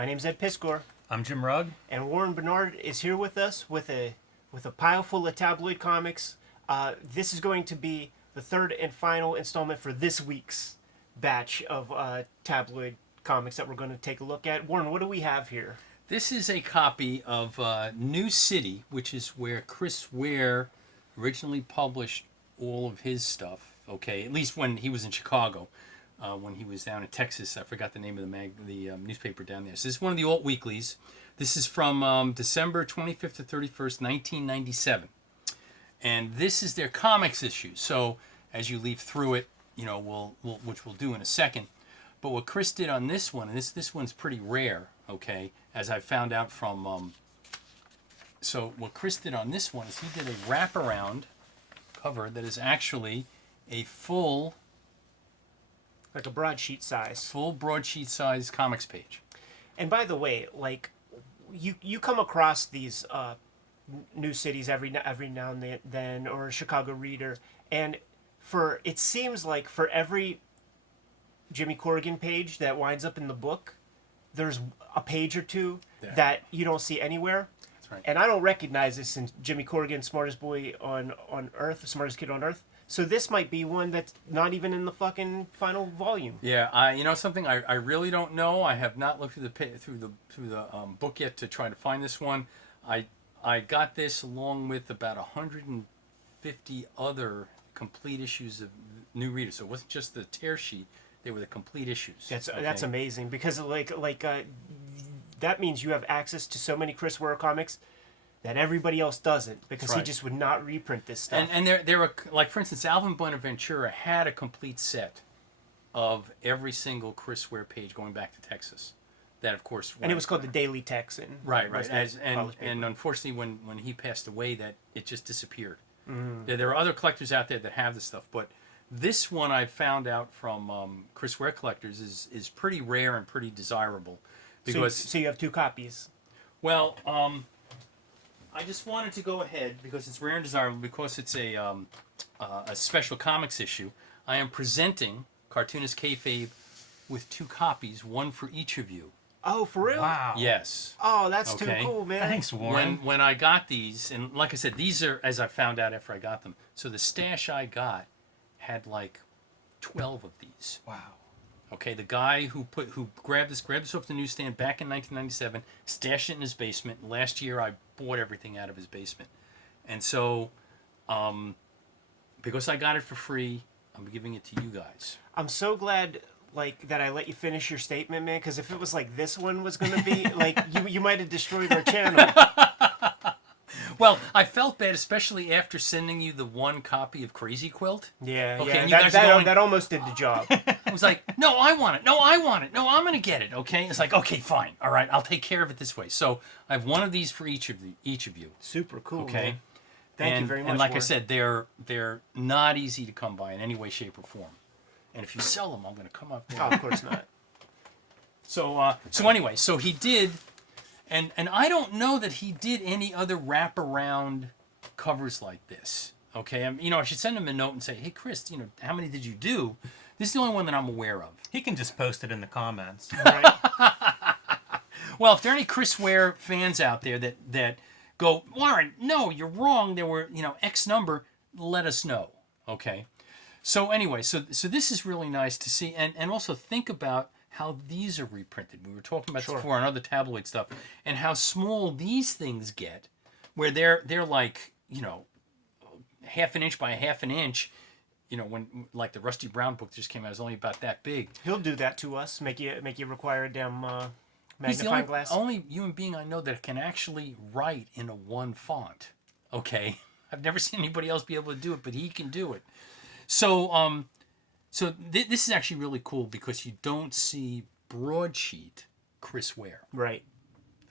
My name's Ed Piscor, I'm Jim Rugg. and Warren Bernard is here with us with a pile full of tabloid comics. This is going to be the third and final installment for this week's batch of tabloid comics that we're going to take a look at. Warren, what do we have here? This is a copy of New City, which is where Chris Ware originally published all of his stuff. Okay, at least when he was in Chicago. When he was down in Texas, I forgot the name of the newspaper down there. So this is one of the alt weeklies. This is from December 25th to 31st, 1997. And this is their comics issue. So as you leaf through it, you know, which we'll do in a second. But what Chris did on this one, and this one's pretty rare, okay, as I found out from... so what Chris did on this one is he did a wraparound cover that is actually a full... Like a broadsheet size. Full broadsheet size comics page. And by the way, like, you come across these New Cities every now and then, or a Chicago Reader, and it seems like for every Jimmy Corrigan page that winds up in the book, there's a page or two that you don't see anywhere. That's right. And I don't recognize this in Jimmy Corrigan, smartest boy on earth, smartest kid on earth. So this might be one that's not even in the fucking final volume. Yeah, you know something, I really don't know. I have not looked through the book yet to try to find this one. I got this along with about 150 other complete issues of New Reader. So it wasn't just the tear sheet; they were the complete issues. That's amazing, because that means you have access to so many Chris Ware comics that everybody else doesn't, because he just would not reprint this stuff. And there are, like, for instance, Alvin Buenaventura had a complete set of every single Chris Ware page going back to Texas. That, of course... And it was called the Daily Texan. Right. And unfortunately, when he passed away, that it just disappeared. Mm. There are other collectors out there that have this stuff, but this one I found out from Chris Ware collectors is pretty rare and pretty desirable. Because, so you have two copies. Well, I just wanted to go ahead, because it's rare and desirable, because it's a special comics issue. I am presenting Cartoonist Kayfabe with two copies, one for each of you. Oh, for real? Wow. Yes. Oh, that's too cool, man. Thanks, Warren. When I got these, and like I said, these are, as I found out after I got them, so the stash I got had like 12 of these. Wow. Okay, the guy who grabbed this off the newsstand back in 1997, stashed it in his basement. Last year, I bought everything out of his basement, and so, because I got it for free, I'm giving it to you guys. I'm so glad, like, that I let you finish your statement, man. Because if it was like this one was gonna be, like, you might have destroyed our channel. Well, I felt bad, especially after sending you the one copy of Crazy Quilt. Yeah, okay, yeah. That almost did the job. I was like, no, I want it. No, I want it. No, I'm going to get it, okay? It's like, okay, fine. All right, I'll take care of it this way. So I have one of these for each of you. Super cool, okay? Man. Thank you very much, And like Warren. I said, they're not easy to come by in any way, shape, or form. And if you sell them, I'm going to come up there. Oh, of course not. So anyway, so he did... And I don't know that he did any other wraparound covers like this. Okay, I should send him a note and say, hey, Chris, how many did you do? This is the only one that I'm aware of. He can just post it in the comments. Right. Well, if there are any Chris Ware fans out there that go, Warren, no, you're wrong. There were, X number. Let us know. Okay. So anyway, so this is really nice to see, and also think about how these are reprinted. We were talking about this before on other tabloid stuff, and how small these things get, where they're like, half an inch by a half an inch. When, like, the Rusty Brown book just came out, it was only about that big. He'll do that to us. Make you require a damn He's the magnifying glass. only human being I know that can actually write in a one font. Okay, I've never seen anybody else be able to do it, but he can do it. So, this is actually really cool, because you don't see broadsheet Chris Ware. Right.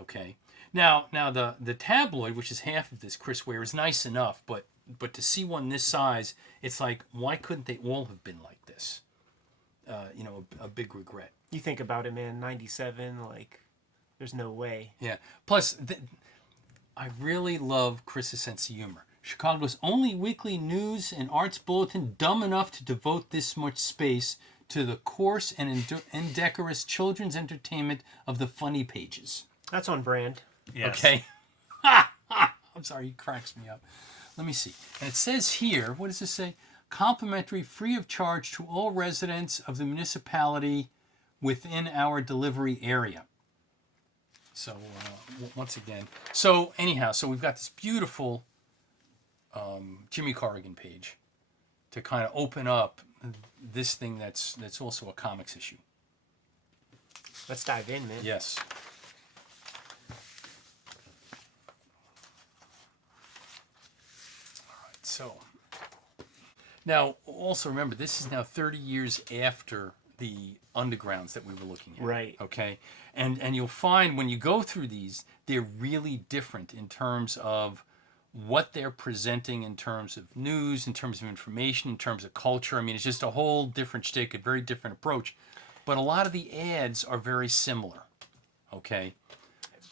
Okay. Now the tabloid, which is half of this Chris Ware, is nice enough, but to see one this size, it's like, why couldn't they all have been like this? A big regret. You think about it, man. 97, like, there's no way. Yeah. Plus, I really love Chris's sense of humor. Chicago's only weekly news and arts bulletin dumb enough to devote this much space to the coarse and indecorous children's entertainment of the funny pages. That's on brand. Yes. Okay. I'm sorry, he cracks me up. Let me see. And it says here, what does it say? Complimentary, free of charge to all residents of the municipality within our delivery area. So, once again. So, anyhow, so we've got this beautiful Jimmy Corrigan page to kind of open up this thing that's also a comics issue. Let's dive in, man. Yes. All right, so now also remember, this is now 30 years after the undergrounds that we were looking at. Right. Okay. And you'll find when you go through these, they're really different in terms of what they're presenting, in terms of news, in terms of information, in terms of culture. I mean, it's just a whole different shtick, a very different approach. But a lot of the ads are very similar. Okay.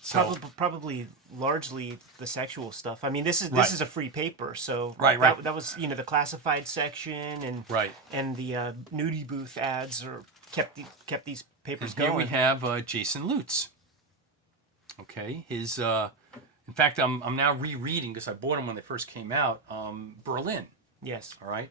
So, Probably largely the sexual stuff. I mean, this is a free paper, so Right. that was the classified section and Right. and the nudie booth ads kept these papers And here going. we have Jason Lutz. Okay, his. In fact, I'm now rereading because I bought them when they first came out. Berlin. Yes. All right.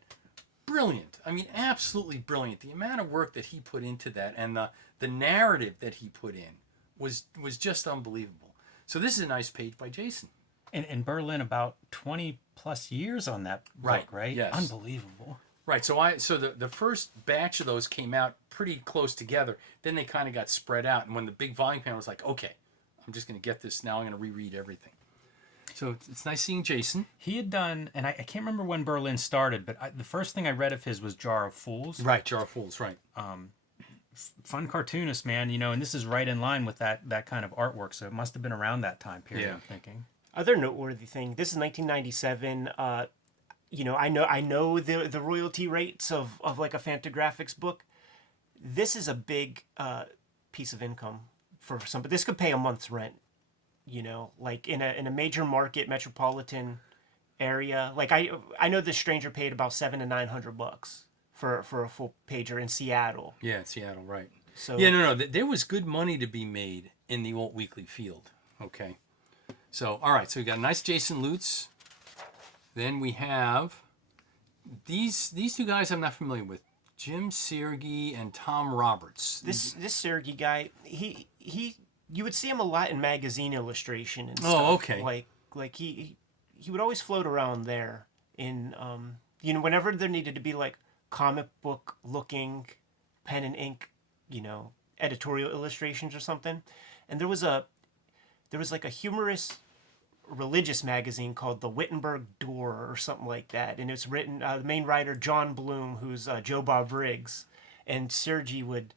Brilliant. I mean, absolutely brilliant. The amount of work that he put into that and the narrative that he put in was just unbelievable. So this is a nice page by Jason. In Berlin, about 20 plus years on that book, right? Yes. Unbelievable. Right. So the first batch of those came out pretty close together. Then they kind of got spread out. And when the big volume came out, I was like, okay, I'm just going to get this now. I'm going to reread everything. So it's nice seeing Jason. He had done, and I can't remember when Berlin started, but the first thing I read of his was Jar of Fools. Right. Jar of Fools. Right. Fun cartoonist, man, and this is right in line with that kind of artwork, so it must have been around that time period, Yeah. I'm thinking. Other noteworthy thing. This is 1997. I know the royalty rates of like a Fantagraphics book. This is a big piece of income for some, but this could pay a month's rent. Like in a major market metropolitan area. Like I know this stranger paid about $700 to $900 for a full pager in Seattle. Yeah, in Seattle, right. So Yeah, no, there was good money to be made in the alt weekly field. Okay. So, all right, so we got a nice Jason Lutz. Then we have these two guys I'm not familiar with. Jim Sergey and Tom Roberts. This Sergey guy, he you would see him a lot in magazine illustration and stuff. Oh, okay. Like he would always float around there in whenever there needed to be like comic book looking pen and ink, editorial illustrations or something. And there was like a humorous religious magazine called the Wittenberg Door or something like that, and it's written the main writer John Bloom, who's Joe Bob Briggs, and Sergey would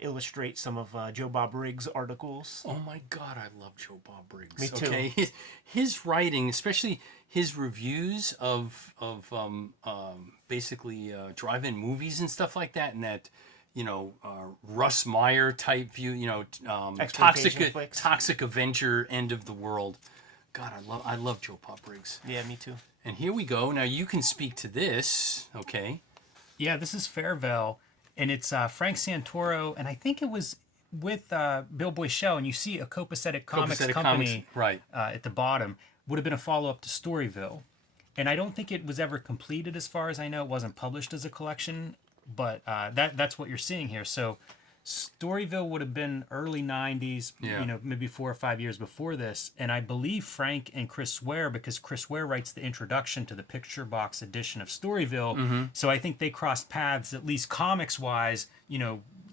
illustrate some of Joe Bob Briggs' articles. Oh my God, I love Joe Bob Briggs. Me too. Okay, his writing, especially his reviews of basically drive-in movies and stuff like that, and that Russ Meyer type view, Exploitation flicks. toxic Avenger, end of the world. God, I love Joe Bob Briggs. Yeah, me too. And here we go. Now you can speak to this, okay? Yeah, this is Fairville, and it's Frank Santoro, and I think it was with Bill Boychelle, and you see a Copacetic Comics company right. At the bottom. Would have been a follow-up to Storyville. And I don't think it was ever completed as far as I know. It wasn't published as a collection, but that's what you're seeing here. So Storyville would have been early 90s, Yeah. Maybe 4 or 5 years before this. And I believe Frank and Chris Ware, because Chris Ware writes the introduction to the picture box edition of Storyville. Mm-hmm. So I think they crossed paths, at least comics-wise,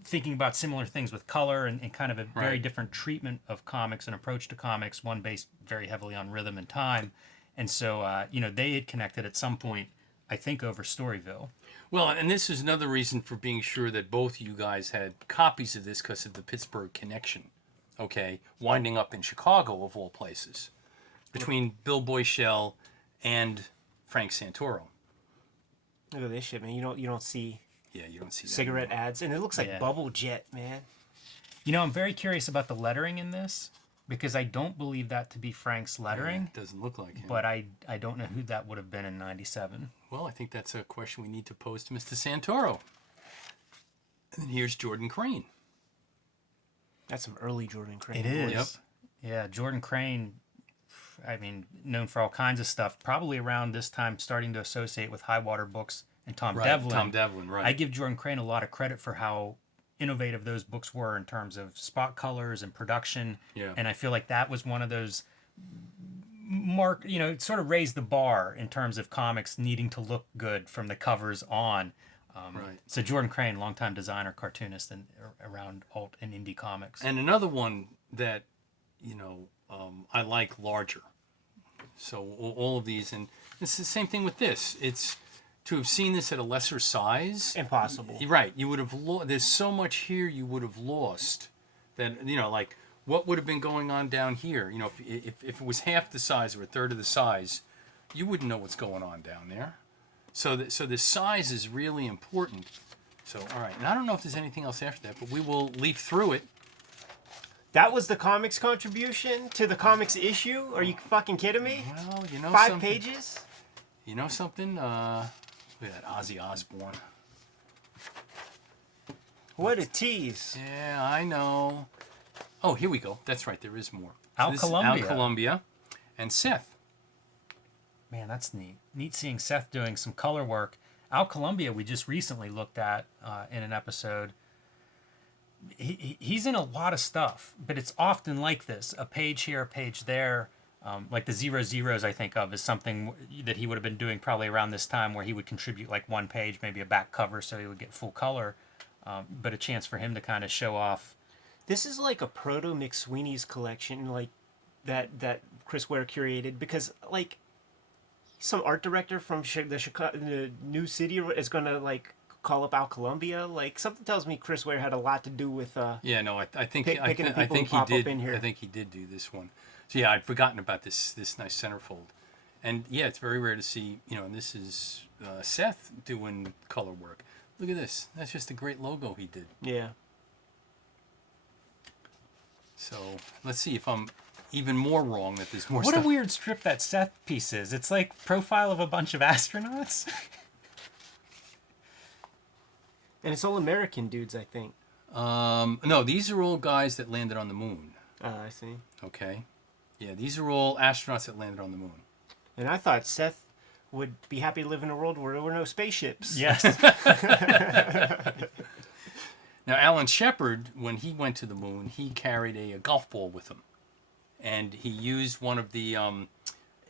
thinking about similar things with color and kind of a very Right. different treatment of comics and approach to comics, one based very heavily on rhythm and time. And so, they had connected at some point, I think, over Storyville. Well, and this is another reason for being sure that both you guys had copies of this because of the Pittsburgh connection, okay? Winding up in Chicago, of all places, between Bill Boychelle and Frank Santoro. Look at this shit, man. You don't see Yeah, you don't see that cigarette anymore. ads, and it looks like Yeah. Bubble Jet, man. I'm very curious about the lettering in this because I don't believe that to be Frank's lettering, It doesn't look like him. but I don't know who that would have been in 97. Well, I think that's a question we need to pose to Mr. Santoro. And here's Jordan Crane. That's some early Jordan Crane. It is. Yep. Yeah, Jordan Crane, I mean, known for all kinds of stuff. Probably around this time, starting to associate with High Water Books and Tom Devlin. Tom Devlin, right. I give Jordan Crane a lot of credit for how innovative those books were in terms of spot colors and production. Yeah. And I feel like that was one of those it sort of raised the bar in terms of comics needing to look good from the covers on. Right. So Jordan Crane, longtime designer, cartoonist, and around alt and indie comics. And another one that, I like larger. So all of these, and it's the same thing with this. It's to have seen this at a lesser size. Impossible. Right. You would have there's so much here you would have lost that, like what would have been going on down here? If it was half the size or a third of the size, you wouldn't know what's going on down there. So the size is really important. So, all right. And I don't know if there's anything else after that, but we will leaf through it. That was the comics contribution to the comics issue? Are you fucking kidding me? Well, 5 something. pages? You know something? Look at that Ozzy Osbourne. What a tease. Yeah, I know. Oh, here we go. That's right. There is more. Al this is Columbia. Al Columbia. And Seth. Man, that's neat. Neat seeing Seth doing some color work. Al Columbia, we just recently looked at in an episode. He's in a lot of stuff, but it's often like this. A page here, a page there. Like the 00s I think of is something that he would have been doing probably around this time where he would contribute like one page, maybe a back cover so he would get full color. But a chance for him to kind of show off. This is like a proto McSweeney's collection, like that Chris Ware curated, because like some art director from the New City is gonna like call up Al Columbia. Like something tells me Chris Ware had a lot to do with. Yeah, no, I think picking the I people think who he pop up did. in here. I think he did do this one. So yeah, I'd forgotten about this nice centerfold, and yeah, it's very rare to see. And this is Seth doing color work. Look at this. That's just a great logo he did. Yeah. So let's see if I'm even more wrong that there's more What stuff. a weird strip that Seth piece is. It's like profile of a bunch of astronauts. And it's all American dudes, I think. No, these are all guys that landed on the moon. I see. Okay. Yeah, these are all astronauts that landed on the moon. And I thought Seth would be happy to live in a world where there were no spaceships. Yes. Now, Alan Shepard, when he went to the moon, he carried a golf ball with him. And he used one of the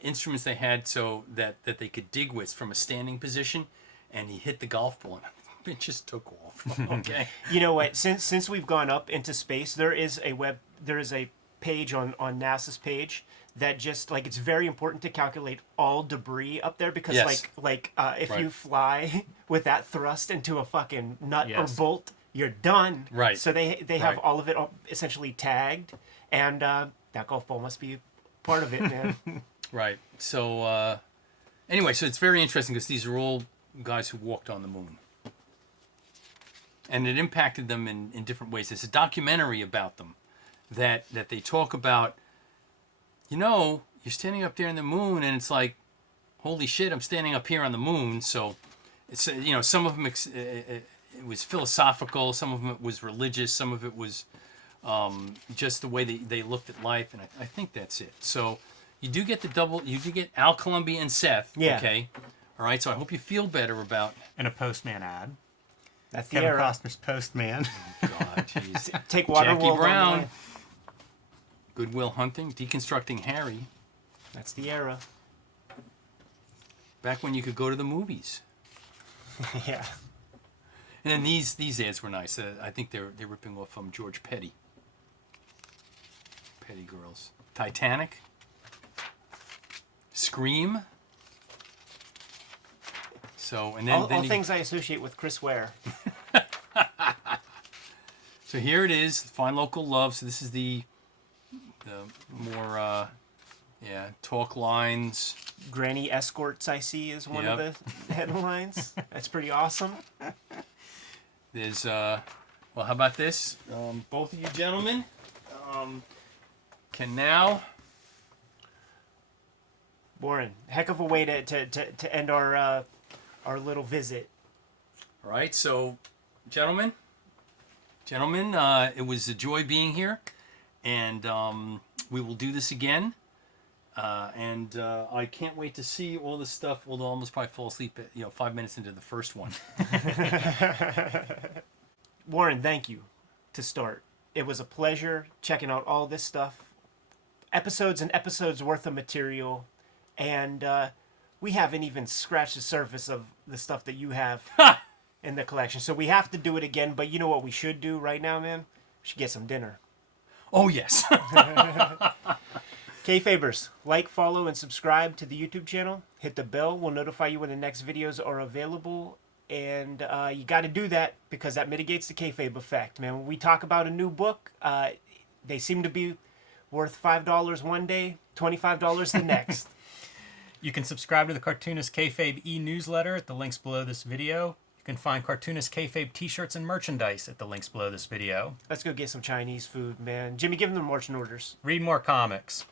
instruments they had so that they could dig with from a standing position. And he hit the golf ball, and it just took off. Okay. You know what? Since we've gone up into space, there is a page on NASA's page that just like it's very important to calculate all debris up there because Yes. if Right. you fly with that thrust into a fucking nut Yes. or bolt, you're done. Right. So they have Right. all of it essentially tagged, and that golf ball must be part of it, man. Right. So, anyway, so it's very interesting because these are all guys who walked on the moon. And it impacted them in different ways. There's a documentary about them that they talk about, you're standing up there in the moon and it's like, holy shit, I'm standing up here on the moon. So, it's some of them, it was philosophical, some of them it was religious, some of it was just the way they looked at life. And I think that's it. So, you do get Al Columbia and Seth. Yeah. Okay. All right. So I hope you feel better about. And a postman ad. That's the Kevin era. Costner's Postman. God, jeez. Take Jackie Waterworld Brown. on the way. Goodwill Hunting, Deconstructing Harry. That's the era. Back when you could go to the movies. Yeah. And then these ads were nice. I think they're ripping off from George Petty. Petty Girls. Titanic. Scream. So and then all then you, things I associate with Chris Ware. so here it is. Find Local Love. So this is the more talk lines. Granny Escorts I See is one of Yep. the headlines. That's pretty awesome. There's how about this? Both of you gentlemen can now. Warren, heck of a way to end our little visit. All right, so gentlemen, Gentlemen, it was a joy being here, and we will do this again. I can't wait to see all this stuff. We'll almost probably fall asleep at 5 minutes into the first one. Warren, thank you to start. It was a pleasure checking out all this stuff. Episodes and episodes worth of material. And we haven't even scratched the surface of the stuff that you have in the collection. So we have to do it again. But you know what we should do right now, man? We should get some dinner. Oh, yes. Kayfabers, like, follow, and subscribe to the YouTube channel. Hit the bell. We'll notify you when the next videos are available. And you got to do that because that mitigates the kayfabe effect, man. When we talk about a new book, they seem to be worth $5 one day, $25 the next. You can subscribe to the Cartoonist Kayfabe e-newsletter at the links below this video. You can find Cartoonist Kayfabe t-shirts and merchandise at the links below this video. Let's go get some Chinese food, man. Jimmy, give them the marching orders. Read more comics.